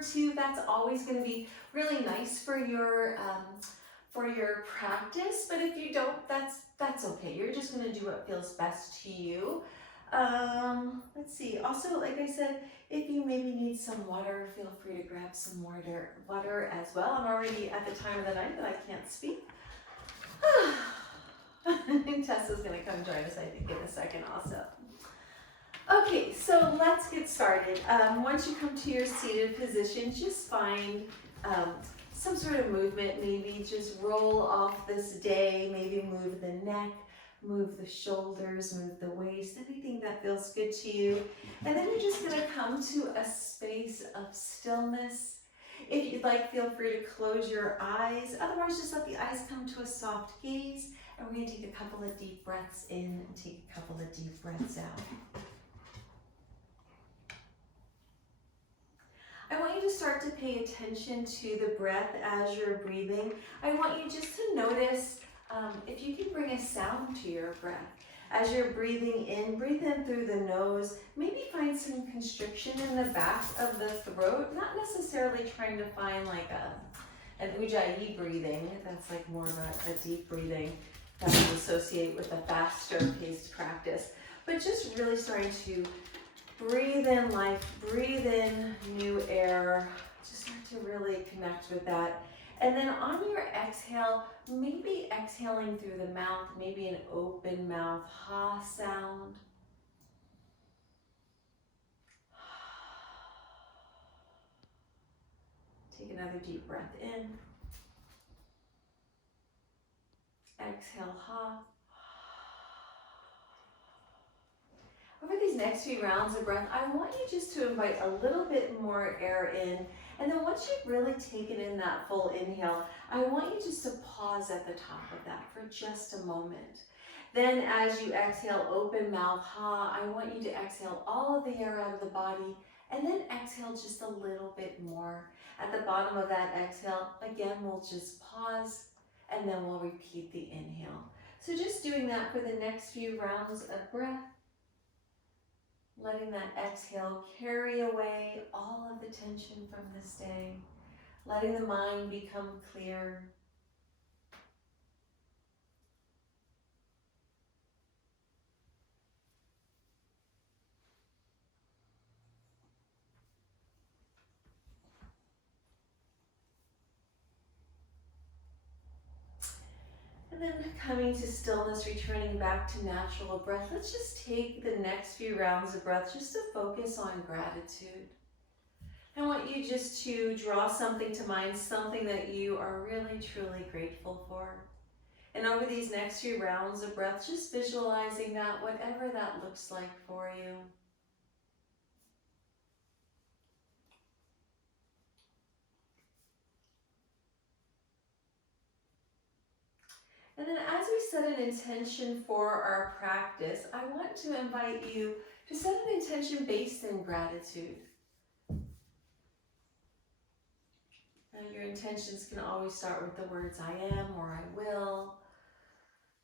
or two. That's always going to be really nice for your practice. But if you don't, that's okay. You're just going to do what feels best to you. Let's see. Also, like I said, if you maybe need some water, feel free to grab some water as well. I'm already at the time of the night that I can't speak. Tessa's going to come join us, I think, in a second also. Okay, so let's get started. Once you come to your seated position, just find some sort of movement. Maybe just roll off this day, maybe move the neck, move the shoulders, move the waist, anything that feels good to you. And then you're just going to come to a space of stillness. If you'd like, feel free to close your eyes. Otherwise, just let the eyes come to a soft gaze. And we're going to take a couple of deep breaths in and take a couple of deep breaths out. I want you to start to pay attention to the breath as you're breathing. I want you just to notice if you can bring a sound to your breath. As you're breathing in, breathe in through the nose. Maybe find some constriction in the back of the throat. Not necessarily trying to find like an ujjayi breathing. That's like more of a deep breathing that we associate with a faster paced practice. But just really starting to breathe in life, breathe in new air. Just start to really connect with that. And then on your exhale, maybe exhaling through the mouth, maybe an open mouth ha sound. Take another deep breath in. Exhale ha. Over these next few rounds of breath, I want you just to invite a little bit more air in. And then once you've really taken in that full inhale, I want you just to pause at the top of that for just a moment. Then as you exhale, open mouth, ha, I want you to exhale all of the air out of the body and then exhale just a little bit more. At the bottom of that exhale, again, we'll just pause and then we'll repeat the inhale. So just doing that for the next few rounds of breath. Letting that exhale carry away all of the tension from this day. Letting the mind become clear. And then coming to stillness, returning back to natural breath. Let's just take the next few rounds of breath just to focus on gratitude. I want you just to draw something to mind, something that you are really, truly grateful for. And over these next few rounds of breath, just visualizing that, whatever that looks like for you. And then as we set an intention for our practice, I want to invite you to set an intention based in gratitude. Now your intentions can always start with the words I am or I will.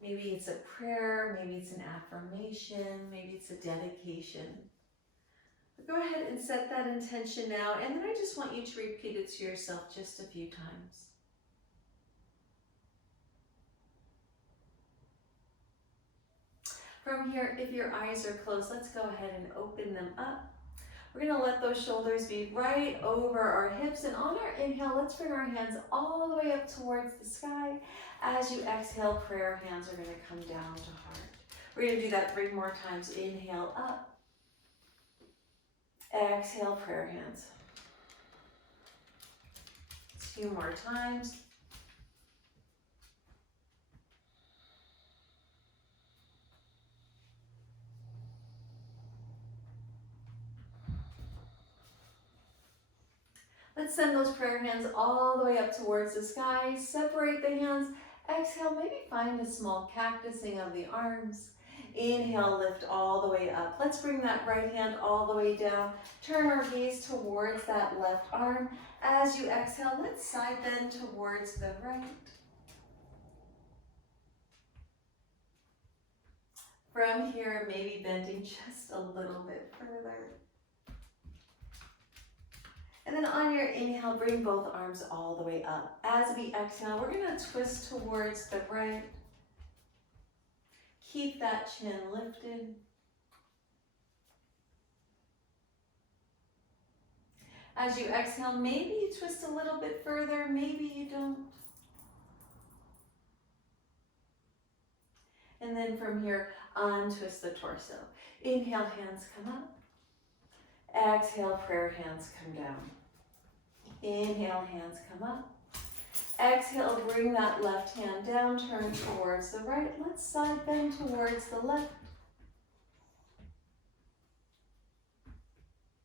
Maybe it's a prayer, maybe it's an affirmation, maybe it's a dedication. But go ahead and set that intention now, and then I just want you to repeat it to yourself just a few times. From here, if your eyes are closed, let's go ahead and open them up. We're going to let those shoulders be right over our hips, and on our inhale, let's bring our hands all the way up towards the sky. As you exhale, prayer hands are going to come down to heart. We're going to do that 3 more times. Inhale up. Exhale, prayer hands. 2 more times. Let's send those prayer hands all the way up towards the sky. Separate the hands. Exhale, maybe find a small cactusing of the arms. Inhale, lift all the way up. Let's bring that right hand all the way down. Turn our gaze towards that left arm. As you exhale, let's side bend towards the right. From here, maybe bending just a little bit further. And then on your inhale, bring both arms all the way up. As we exhale, we're gonna twist towards the right. Keep that chin lifted. As you exhale, maybe you twist a little bit further, maybe you don't. And then from here, untwist the torso. Inhale, hands come up. Exhale, prayer hands come down. Inhale, hands come up. Exhale, bring that left hand down, turn towards the right. Let's side bend towards the left.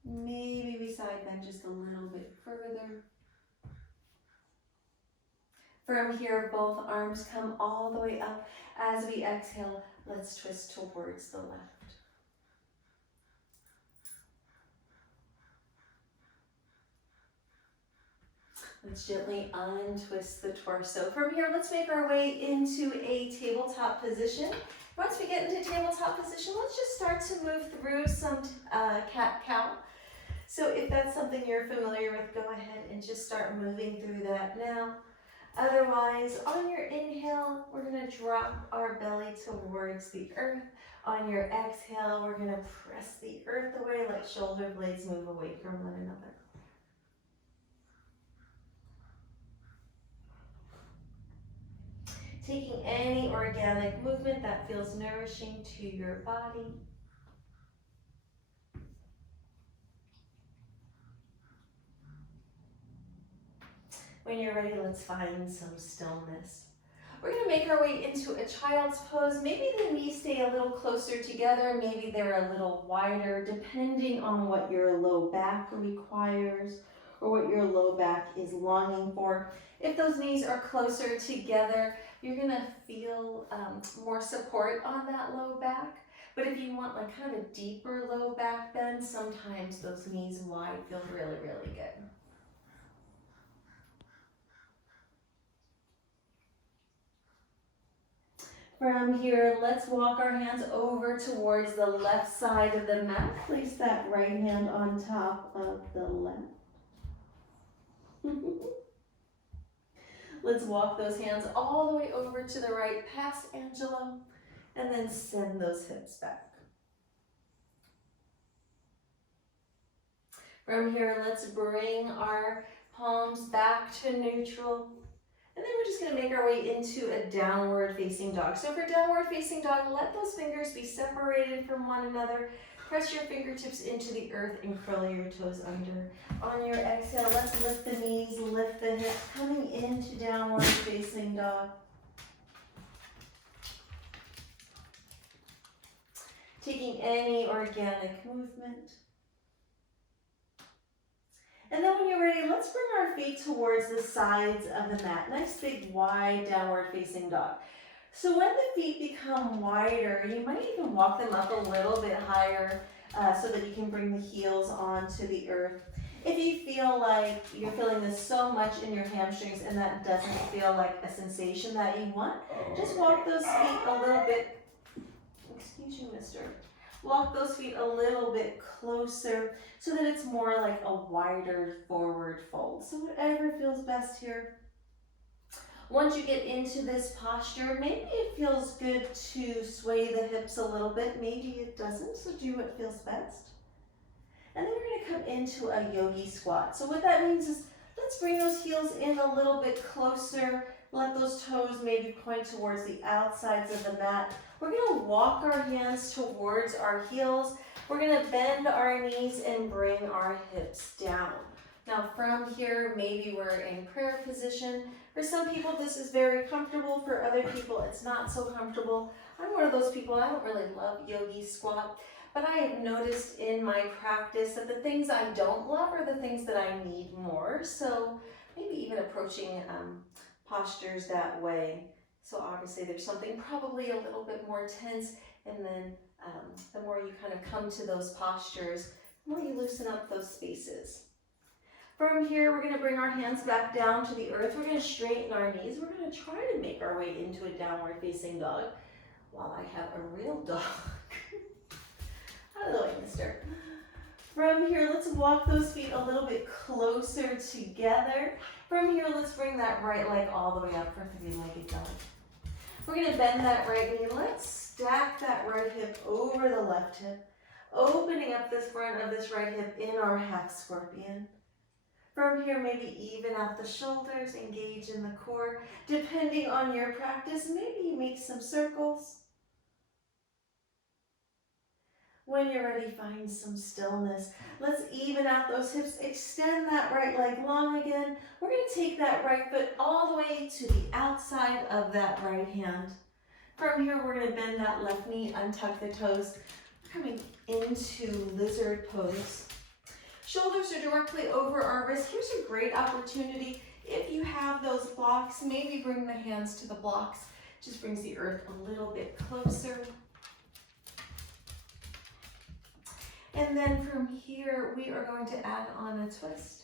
Maybe we side bend just a little bit further. From here, both arms come all the way up. As we exhale, let's twist towards the left. Let's gently untwist the torso. From here, let's make our way into a tabletop position. Once we get into tabletop position, let's just start to move through some cat-cow. So if that's something you're familiar with, go ahead and just start moving through that now. Otherwise, on your inhale, we're gonna drop our belly towards the earth. On your exhale, we're gonna press the earth away, let shoulder blades move away from one another. Taking any organic movement that feels nourishing to your body. When you're ready, let's find some stillness. We're gonna make our way into a child's pose. Maybe the knees stay a little closer together, maybe they're a little wider, depending on what your low back requires or what your low back is longing for. If those knees are closer together, you're gonna feel more support on that low back. But if you want like kind of a deeper low back bend, sometimes those knees wide feel really, really good. From here, let's walk our hands over towards the left side of the mat. Place that right hand on top of the left. Let's walk those hands all the way over to the right, past Angelo, and then send those hips back. From here, let's bring our palms back to neutral. And then we're just gonna make our way into a downward facing dog. So for downward facing dog, let those fingers be separated from one another. Press your fingertips into the earth and curl your toes under. On your exhale, let's lift the knees, lift the hips, coming into downward facing dog. Taking any organic movement. And then when you're ready, let's bring our feet towards the sides of the mat. Nice big wide downward facing dog. So when the feet become wider, you might even walk them up a little bit higher so that you can bring the heels onto the earth. If you feel like you're feeling this so much in your hamstrings and that doesn't feel like a sensation that you want, just walk those feet a little bit, excuse you, mister. Walk those feet a little bit closer so that it's more like a wider forward fold. So whatever feels best here. Once you get into this posture, maybe it feels good to sway the hips a little bit. Maybe it doesn't, so do what feels best. And then we're gonna come into a yogi squat. So what that means is let's bring those heels in a little bit closer. Let those toes maybe point towards the outsides of the mat. We're gonna walk our hands towards our heels. We're gonna bend our knees and bring our hips down. Now from here, maybe we're in prayer position. For some people, this is very comfortable. For other people, it's not so comfortable. I'm one of those people, I don't really love yogi squat, but I have noticed in my practice that the things I don't love are the things that I need more. So maybe even approaching postures that way. So obviously there's something probably a little bit more tense, and then the more you kind of come to those postures, the more you loosen up those spaces. From here, we're going to bring our hands back down to the earth. We're going to straighten our knees. We're going to try to make our way into a downward facing dog while I have a real dog. Out of the way, mister. From here, let's walk those feet a little bit closer together. From here, let's bring that right leg all the way up for three-legged dog. We're gonna bend that right knee. Let's stack that right hip over the left hip, opening up this front of this right hip in our half scorpion. From here, maybe even out the shoulders, engage in the core. Depending on your practice, maybe you make some circles. When you're ready, find some stillness. Let's even out those hips. Extend that right leg long again. We're going to take that right foot all the way to the outside of that right hand. From here, we're going to bend that left knee, untuck the toes, coming into lizard pose. Shoulders are directly over our wrists. Here's a great opportunity. If you have those blocks, maybe bring the hands to the blocks. Just brings the earth a little bit closer. And then from here, we are going to add on a twist.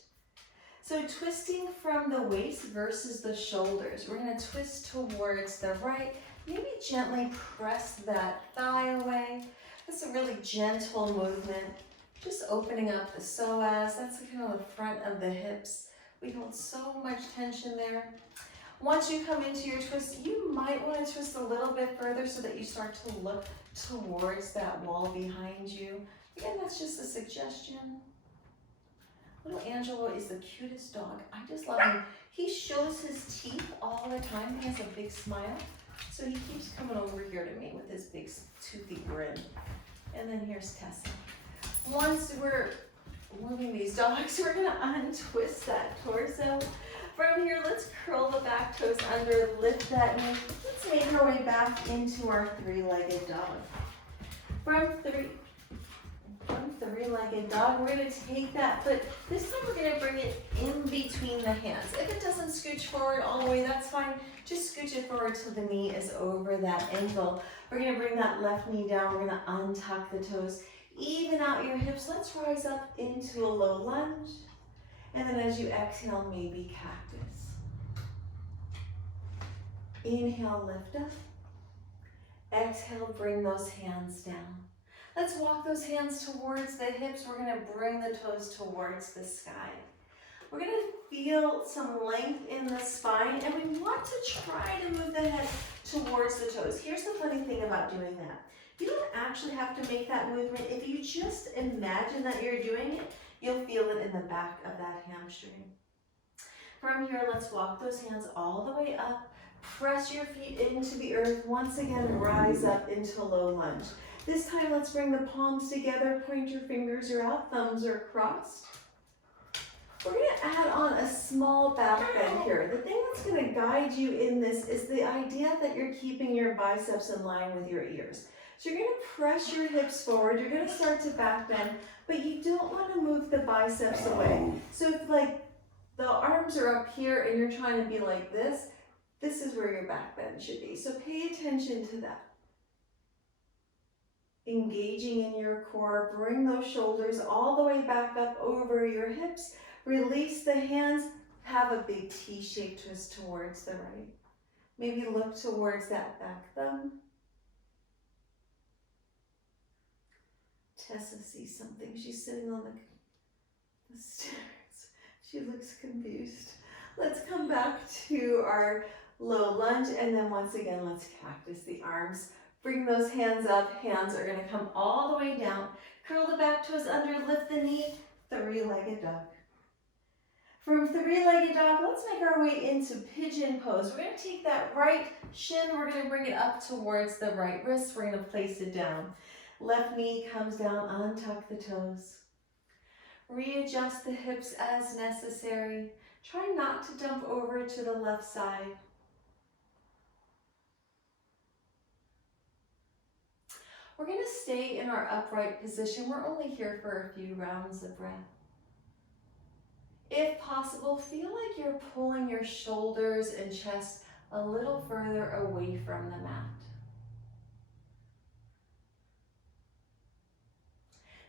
So twisting from the waist versus the shoulders. We're going to twist towards the right. Maybe gently press that thigh away. That's a really gentle movement. Just opening up the psoas. That's kind of the front of the hips. We hold so much tension there. Once you come into your twist, you might want to twist a little bit further so that you start to look towards that wall behind you. Again, that's just a suggestion. Little Angelo is the cutest dog. I just love him. He shows his teeth all the time. He has a big smile. So he keeps coming over here to me with his big toothy grin. And then here's Tessa. Once we're moving these dogs, we're gonna untwist that torso. From here, let's curl the back toes under, lift that knee. Let's make our way back into our three-legged dog. From three-legged dog, we're gonna take that foot. This time we're gonna bring it in between the hands. If it doesn't scooch forward all the way, that's fine. Just scooch it forward till the knee is over that ankle. We're gonna bring that left knee down. We're gonna untuck the toes. Even out your hips. Let's rise up into a low lunge. And then as you exhale, maybe cactus. Inhale, lift up. Exhale, bring those hands down. Let's walk those hands towards the hips. We're going to bring the toes towards the sky. We're going to feel some length in the spine, and we want to try to move the head towards the toes. Here's the funny thing about doing that. You don't actually have to make that movement. If you just imagine that you're doing it, you'll feel it in the back of that hamstring. From here, let's walk those hands all the way up. Press your feet into the earth. Once again, rise up into low lunge. This time, let's bring the palms together. Pointer fingers are out, thumbs are crossed. We're going to add on a small back bend here. The thing that's going to guide you in this is the idea that you're keeping your biceps in line with your ears. So you're going to press your hips forward. You're going to start to back bend, but you don't want to move the biceps away. So if like the arms are up here and you're trying to be like this is where your back bend should be. So pay attention to that. Engaging in your core, bring those shoulders all the way back up over your hips. Release the hands, have a big T-shaped twist towards the right. Maybe look towards that back thumb. Tessa sees something. She's sitting on the stairs. She looks confused. Let's come back to our low lunge, and then once again, let's cactus the arms. Bring those hands up. Hands are going to come all the way down. Curl the back toes under, lift the knee, three-legged dog. From three-legged dog, let's make our way into pigeon pose. We're going to take that right shin, we're going to bring it up towards the right wrist. We're going to place it down. Left knee comes down, untuck the toes. Readjust the hips as necessary. Try not to dump over to the left side. We're going to stay in our upright position. We're only here for a few rounds of breath. If possible, feel like you're pulling your shoulders and chest a little further away from the mat.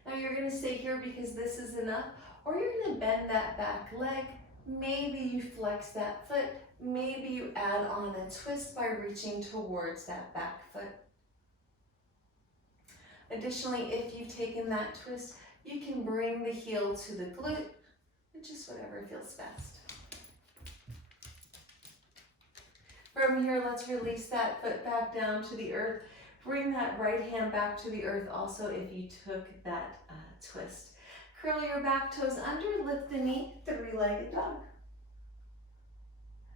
Now you're going to stay here because this is enough, or you're going to bend that back leg. Maybe you flex that foot. Maybe you add on a twist by reaching towards that back foot. Additionally, if you've taken that twist, You can bring the heel to the glute, just whatever feels best. From here, let's release that foot back down to the earth. Bring that right hand back to the earth also if you took that twist. Curl your back toes under, lift the knee, three-legged dog.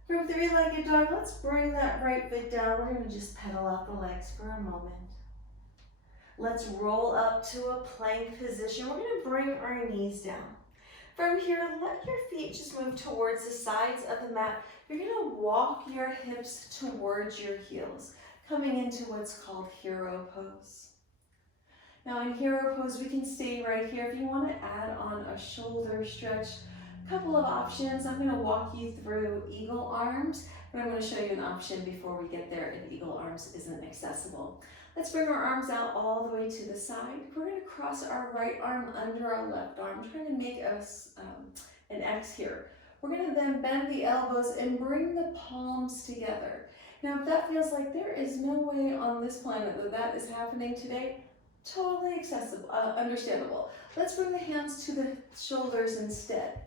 From three-legged dog, let's bring that right foot down. We're going to just pedal out the legs for a moment. Let's roll up to a plank position. We're going to bring our knees down. From here, let your feet just move towards the sides of the mat. You're going to walk your hips towards your heels, coming into what's called hero pose. Now in hero pose, we can stay right here. If you want to add on a shoulder stretch, a couple of options. I'm going to walk you through eagle arms, but I'm going to show you an option before we get there if eagle arms isn't accessible. Let's bring our arms out all the way to the side. We're going to cross our right arm under our left arm, trying to make us an X here. We're going to then bend the elbows and bring the palms together. Now, if that feels like there is no way on this planet that that is happening today, totally accessible, understandable. Let's bring the hands to the shoulders instead.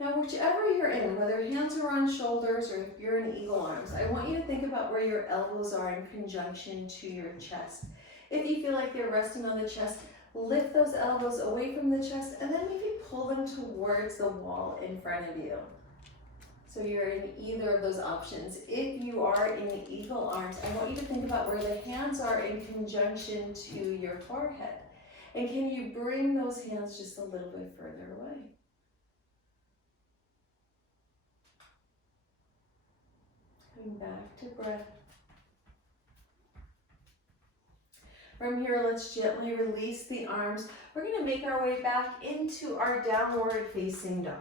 Now, whichever you're in, whether hands are on shoulders or if you're in eagle arms, I want you to think about where your elbows are in conjunction to your chest. If you feel like they're resting on the chest, lift those elbows away from the chest and then maybe pull them towards the wall in front of you. So you're in either of those options. If you are in the eagle arms, I want you to think about where the hands are in conjunction to your forehead. And can you bring those hands just a little bit further away? Coming back to breath. From here, let's gently release the arms. We're going to make our way back into our downward facing dog.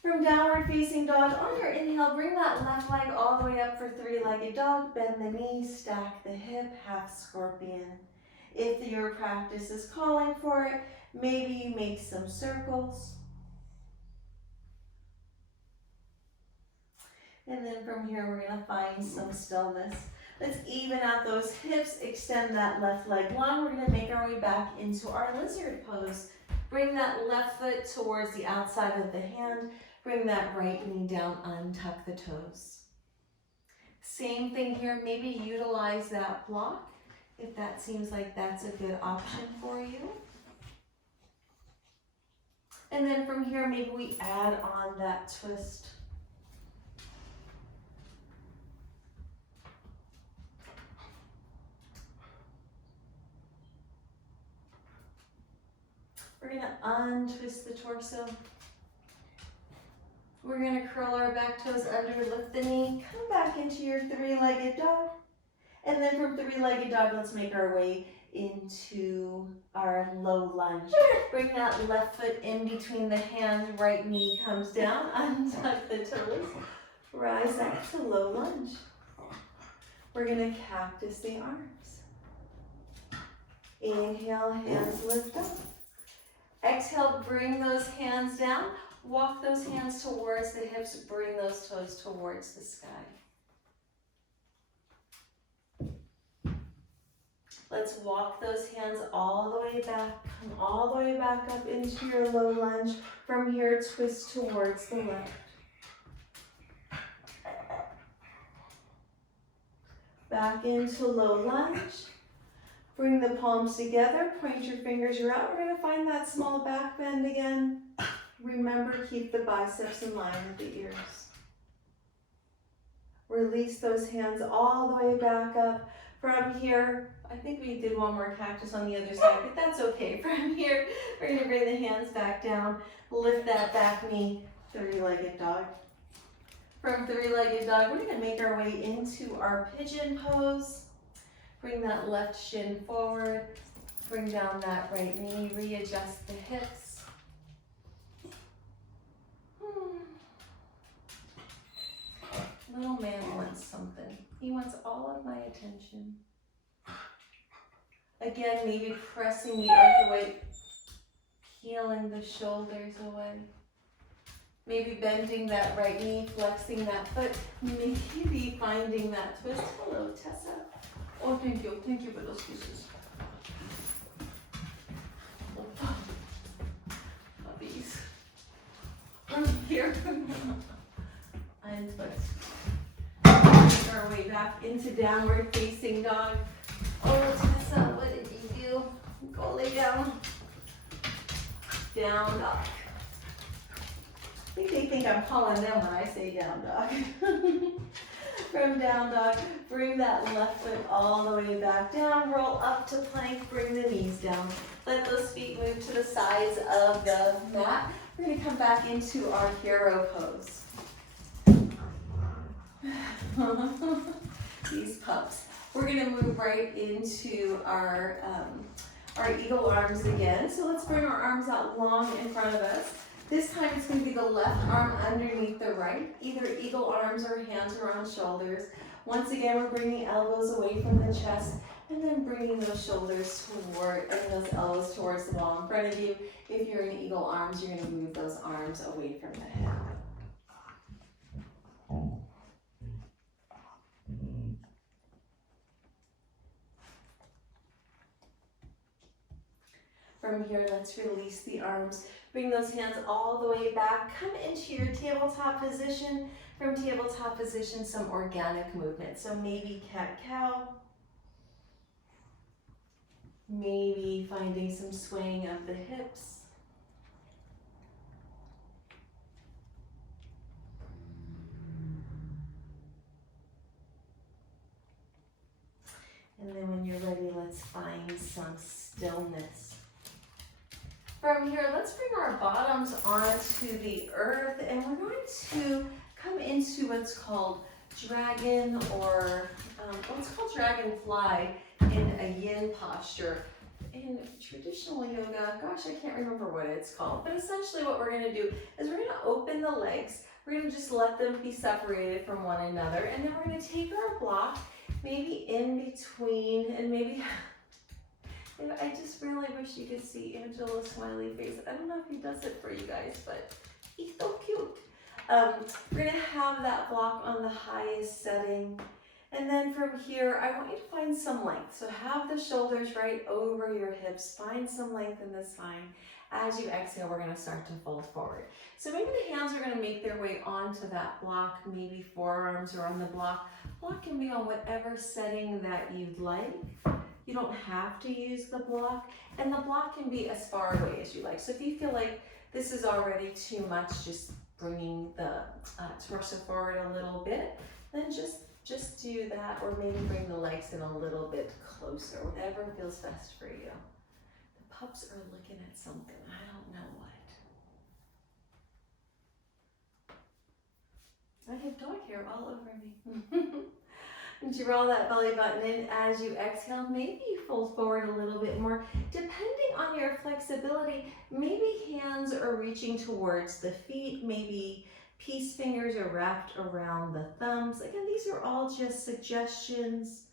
From downward facing dog, on your inhale, bring that left leg all the way up for three-legged dog. Bend the knee, stack the hip, half scorpion. If your practice is calling for it, maybe you make some circles. And then from here, we're going to find some stillness. Let's even out those hips, extend that left leg long. We're going to make our way back into our lizard pose. Bring that left foot towards the outside of the hand. Bring that right knee down, untuck the toes. Same thing here, maybe utilize that block if that seems like that's a good option for you. And then from here, maybe we add on that twist. We're going to untwist the torso. We're going to curl our back toes under, lift the knee, come back into your three-legged dog. And then from three-legged dog, let's make our way into our low lunge. Bring that left foot in between the hands, right knee comes down, untuck the toes, rise up to low lunge. We're going to cactus the arms. Inhale, hands lift up. Exhale, bring those hands down. Walk those hands towards the hips, bring those toes towards the sky. Let's walk those hands all the way back, come all the way back up into your low lunge. From here, twist towards the left. Back into low lunge. Bring the palms together, point your fingers out. We're going to find that small back bend again. Remember, keep the biceps in line with the ears. Release those hands all the way back up. From here, I think we did one more cactus on the other side, but that's okay. From here, we're going to bring the hands back down, lift that back knee, three-legged dog. From three-legged dog, we're going to make our way into our pigeon pose. Bring that left shin forward, bring down that right knee, readjust the hips. Little man wants something. He wants all of my attention. Again, maybe pressing the earth away, peeling the shoulders away. Maybe bending that right knee, flexing that foot, maybe finding that twist. Hello, Tessa. Oh, thank you for those kisses. here. Untwist. Make our way back into downward facing dog. Oh, Tessa, what did you do? Go lay down. Down dog. I think they think I'm calling them when I say down dog. From down dog, bring that left foot all the way back down, roll up to plank, bring the knees down. Let those feet move to the sides of the mat. We're gonna come back into our hero pose. These pups. We're gonna move right into our eagle arms again. So let's bring our arms out long in front of us. This time it's going to be the left arm underneath the right, either eagle arms or hands around shoulders. Once again, we're bringing elbows away from the chest and then bringing those shoulders toward, and those elbows towards the wall in front of you. If you're in eagle arms, you're going to move those arms away from the head. From here, let's release the arms. Bring those hands all the way back. Come into your tabletop position. From tabletop position, some organic movement. So maybe cat-cow. Maybe finding some swaying of the hips. And then when you're ready, let's find some stillness. From here, let's bring our bottoms onto the earth, and we're going to come into what's called dragon, or what's called dragonfly in a yin posture. In traditional yoga, gosh, I can't remember what it's called, but essentially what we're gonna do is we're gonna open the legs. We're gonna just let them be separated from one another, and then we're gonna take our block, maybe in between, and maybe I just really wish you could see Angelo's smiley face. I don't know if he does it for you guys, but he's so cute. We're gonna have that block on the highest setting. And then from here, I want you to find some length. So have the shoulders right over your hips. Find some length in the spine. As you exhale, we're gonna start to fold forward. So maybe the hands are gonna make their way onto that block, maybe forearms are on the block. Block can be on whatever setting that you'd like. You don't have to use the block, and the block can be as far away as you like. So if you feel like this is already too much, just bringing the torso forward a little bit, then just do that, or maybe bring the legs in a little bit closer, whatever feels best for you. The pups are looking at something, I don't know what. I have dog hair all over me. And you roll that belly button in as you exhale. Maybe you fold forward a little bit more. Depending on your flexibility, maybe hands are reaching towards the feet, maybe peace fingers are wrapped around the thumbs. Again, these are all just suggestions.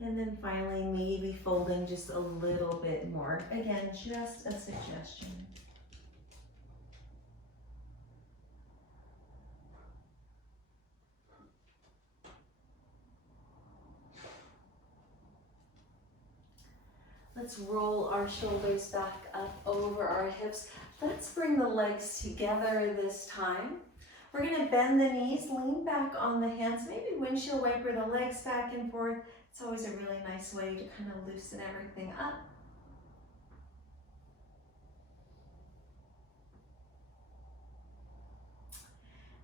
And then finally, maybe folding just a little bit more. Again, just a suggestion. Let's roll our shoulders back up over our hips. Let's bring the legs together this time. We're gonna bend the knees, lean back on the hands, maybe windshield wiper the legs back and forth. It's always a really nice way to kind of loosen everything up.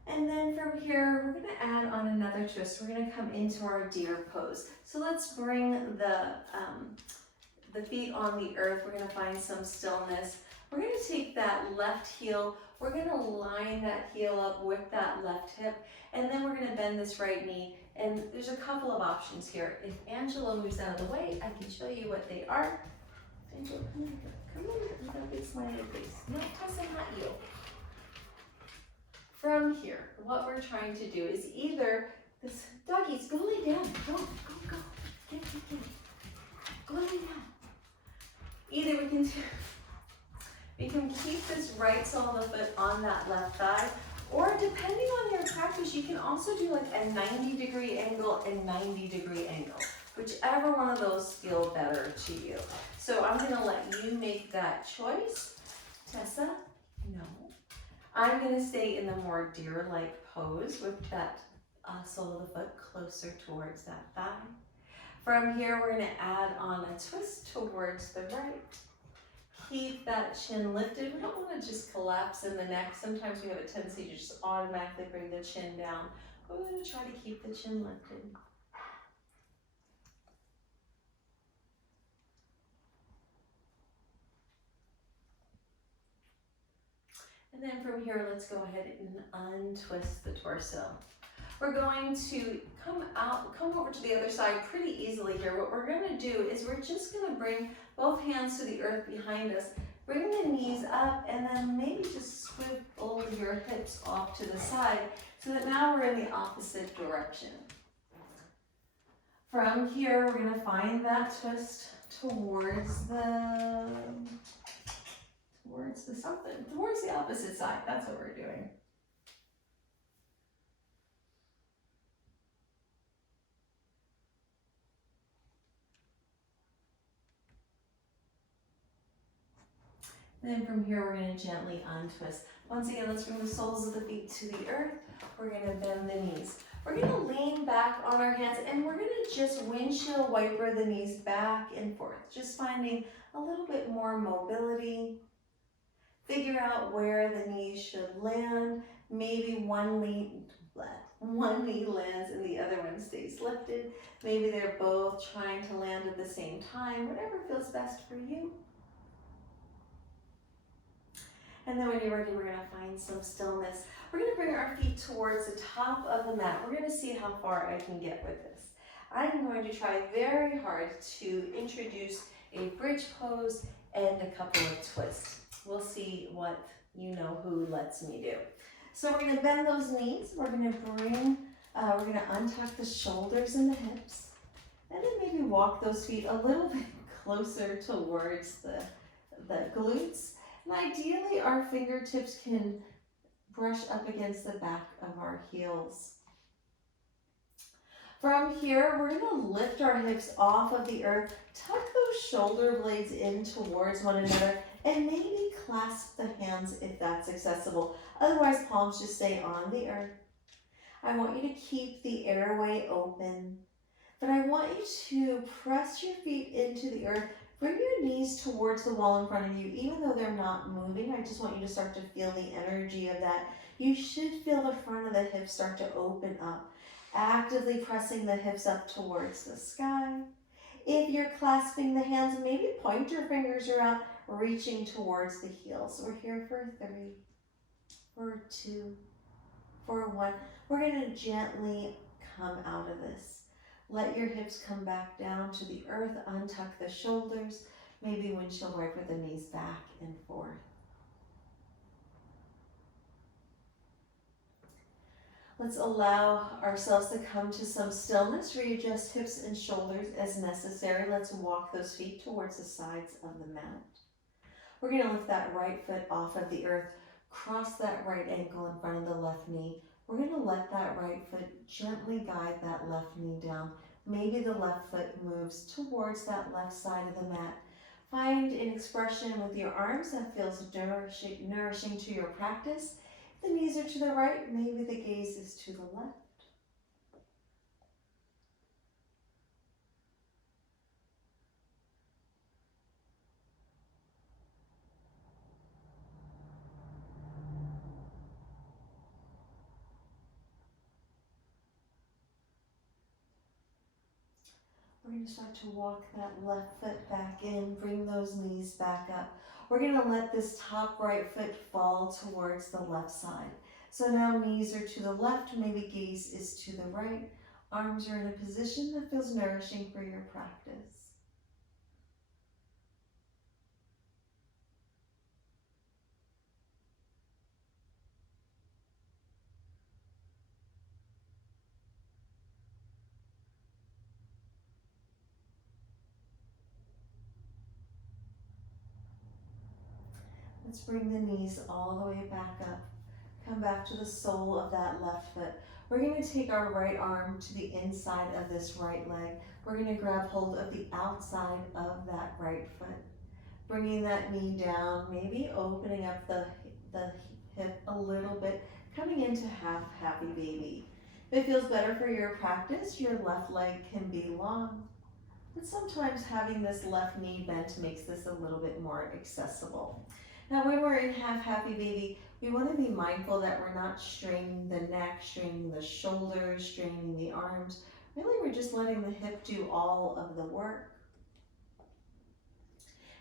And then from here, we're gonna add on another twist. We're gonna come into our deer pose. So let's bring the feet on the earth. We're gonna find some stillness. We're gonna take that left heel, we're gonna line that heel up with that left hip, and then we're gonna bend this right knee. And there's a couple of options here. If Angelo moves out of the way, I can show you what they are. Angelo, come here. Come here with that big smiley face. No, Tessa, not you. From here, what we're trying to do is either this doggies, go lay down. Go. Get. Go lay down. Either we can keep this right sole of the foot on that left thigh, or depending on your practice, you can also do like a 90-degree angle and 90-degree angle. whichever one of those feel better to you. So I'm gonna let you make that choice. Tessa, no. I'm gonna stay in the more deer-like pose with that sole of the foot closer towards that thigh. From here, we're gonna add on a twist towards the right. Keep that chin lifted. We don't wanna just collapse in the neck. Sometimes we have a tendency to just automatically bring the chin down. We're gonna try to keep the chin lifted. And then from here, let's go ahead and untwist the torso. We're going to come over to the other side pretty easily here. What we're gonna do is we're just gonna bring both hands to the earth behind us. Bring the knees up and then maybe just swivel your hips off to the side so that now we're in the opposite direction. From here, we're gonna find that twist towards the opposite side. That's what we're doing. Then from here, we're gonna gently untwist. Once again, let's bring the soles of the feet to the earth. We're gonna bend the knees. We're gonna lean back on our hands and we're gonna just windshield wiper the knees back and forth, just finding a little bit more mobility. Figure out where the knees should land. Maybe one knee lands and the other one stays lifted. Maybe they're both trying to land at the same time, whatever feels best for you. And then when you're ready, we're gonna find some stillness. We're gonna bring our feet towards the top of the mat. We're gonna see how far I can get with this. I'm going to try very hard to introduce a bridge pose and a couple of twists. We'll see what you know who lets me do. So we're gonna bend those knees. We're gonna untuck the shoulders and the hips. And then maybe walk those feet a little bit closer towards the glutes. And ideally, our fingertips can brush up against the back of our heels. From here, we're gonna lift our hips off of the earth, tuck those shoulder blades in towards one another, and maybe clasp the hands if that's accessible. Otherwise, palms just stay on the earth. I want you to keep the airway open, but I want you to press your feet into the earth. Bring your knees towards the wall in front of you, even though they're not moving. I just want you to start to feel the energy of that. You should feel the front of the hips start to open up, actively pressing the hips up towards the sky. If you're clasping the hands, maybe point your fingers around, reaching towards the heels. We're here for 3, for 2, for 1. We're gonna gently come out of this. Let your hips come back down to the earth, untuck the shoulders, maybe windshield wiper the knees back and forth. Let's allow ourselves to come to some stillness, readjust hips and shoulders as necessary. Let's walk those feet towards the sides of the mat. We're gonna lift that right foot off of the earth, cross that right ankle in front of the left knee. We're gonna let that right foot gently guide that left knee down. Maybe the left foot moves towards that left side of the mat. Find an expression with your arms that feels nourishing to your practice. If the knees are to the right, maybe the gaze is to the left. We're going to start to walk that left foot back in, bring those knees back up. We're going to let this top right foot fall towards the left side. So now knees are to the left, maybe gaze is to the right. Arms are in a position that feels nourishing for your practice. Let's bring the knees all the way back up. Come back to the sole of that left foot. We're going to take our right arm to the inside of this right leg. We're going to grab hold of the outside of that right foot. Bringing that knee down, maybe opening up the hip a little bit, coming into half happy baby. If it feels better for your practice, your left leg can be long. But sometimes having this left knee bent makes this a little bit more accessible. Now when we're in half happy baby, we want to be mindful that we're not straining the neck, straining the shoulders, straining the arms. Really, we're just letting the hip do all of the work.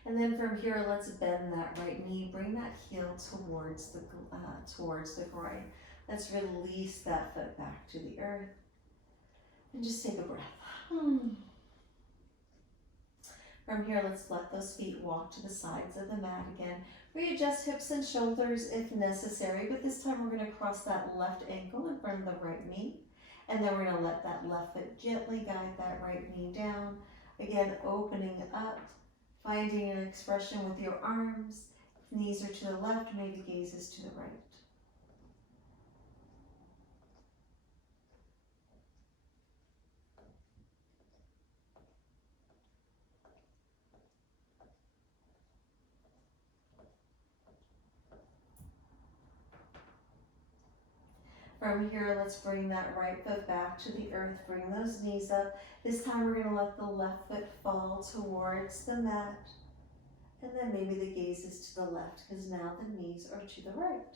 And then from here, let's bend that right knee, bring that heel towards the groin. Let's release that foot back to the earth. And just take a breath. From here, let's let those feet walk to the sides of the mat again. Readjust hips and shoulders if necessary, but this time we're going to cross that left ankle in front of the right knee. And then we're going to let that left foot gently guide that right knee down. Again, opening up, finding an expression with your arms. If knees are to the left, maybe gaze is to the right. From here, let's bring that right foot back to the earth. Bring those knees up. This time we're going to let the left foot fall towards the mat. And then maybe the gaze is to the left because now the knees are to the right.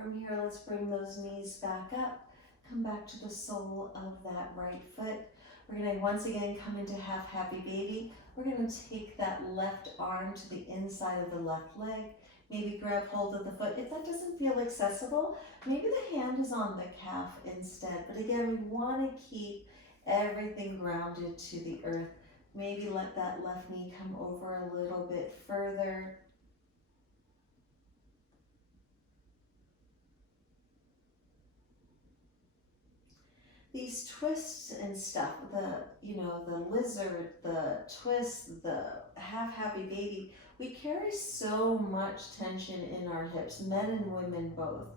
From here, let's bring those knees back up. Come back to the sole of that right foot. We're going to once again come into half happy baby. We're going to take that left arm to the inside of the left leg. Maybe grab hold of the foot. If that doesn't feel accessible, maybe the hand is on the calf instead. But again, we want to keep everything grounded to the earth. Maybe let that left knee come over a little bit further. These twists and stuff, the lizard, the twist, the half happy baby, we carry so much tension in our hips, men and women both.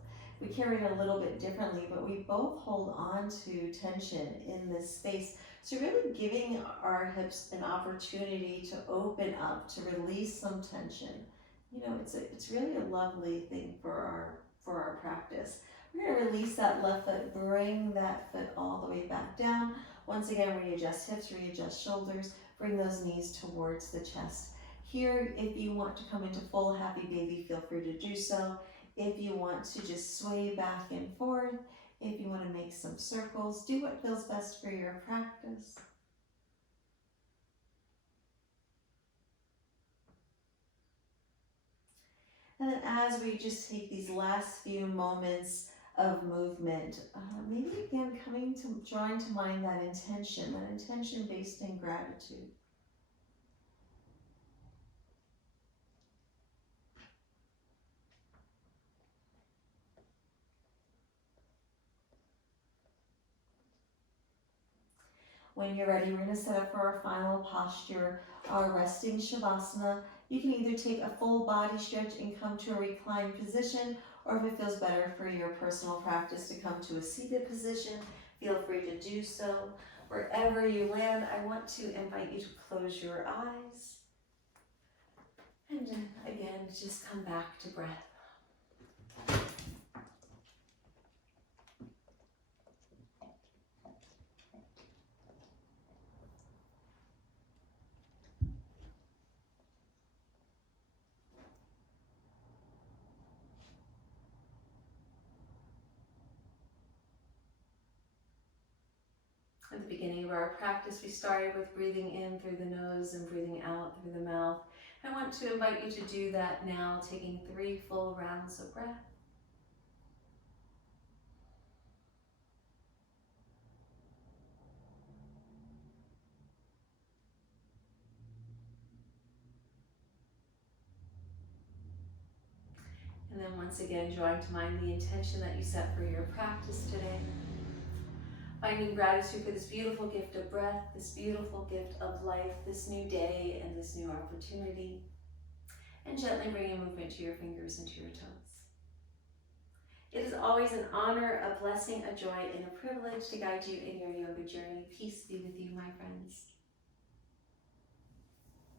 We carry it a little bit differently, but we both hold on to tension in this space. So really giving our hips an opportunity to open up, to release some tension. It's really a lovely thing for our practice. We're going to release that left foot, bring that foot all the way back down. Once again, readjust hips, readjust shoulders, bring those knees towards the chest. Here, if you want to come into full happy baby, feel free to do so. If you want to just sway back and forth, if you want to make some circles, do what feels best for your practice. And then as we just take these last few moments of movement, maybe again drawing to mind that intention based in gratitude. When you're ready, we're going to set up for our final posture, our resting Shavasana. You can either take a full body stretch and come to a reclined position, or if it feels better for your personal practice to come to a seated position, feel free to do so. Wherever you land, I want to invite you to close your eyes. And then again, just come back to breath. At the beginning of our practice, we started with breathing in through the nose and breathing out through the mouth. I want to invite you to do that now, taking 3 full rounds of breath. And then once again, drawing to mind the intention that you set for your practice today. Finding gratitude for this beautiful gift of breath, this beautiful gift of life, this new day, and this new opportunity. And gently bringing movement to your fingers and to your toes. It is always an honor, a blessing, a joy, and a privilege to guide you in your yoga journey. Peace be with you, my friends.